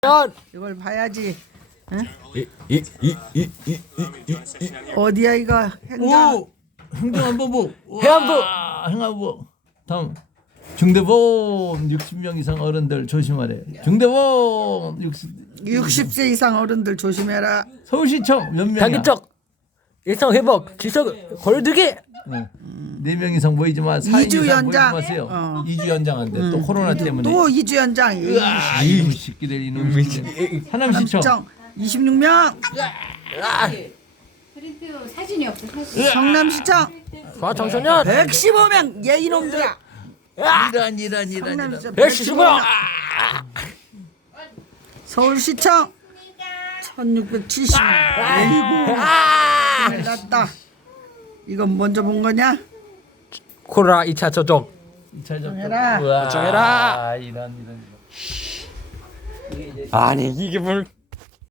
이걸 봐야지. 응? 어디야 이거? 행장. 오! 행정안보부. 해안부. 행안부. 다음 중대보험 60명 이상 어른들 조심하래. 중대보험 60세 이상 어른들 조심해라. 서울시청 몇 명이야? 단기적 일상 회복 지속 거리두기. 네. 4명 이상 모이지 마. 4인 이주 이상 모이지 연장. 마세요. 어. 2주 연장한대. 또 코로나 때문에. 또 2주 연장. 이놈 새끼들 이놈 새끼들. 하남시청. 시청 26명. 프린트 사진이 없어 사진. 성남시청 와 청소년 115명. 얘 이놈들아. 이런. 성남시청 115명. 서울시청 1670. 아이고. 큰일 났다. 이건 먼저 본 거냐? 코로나 2차 접종. 해라. 정해라. 이런. 아니 이게 뭘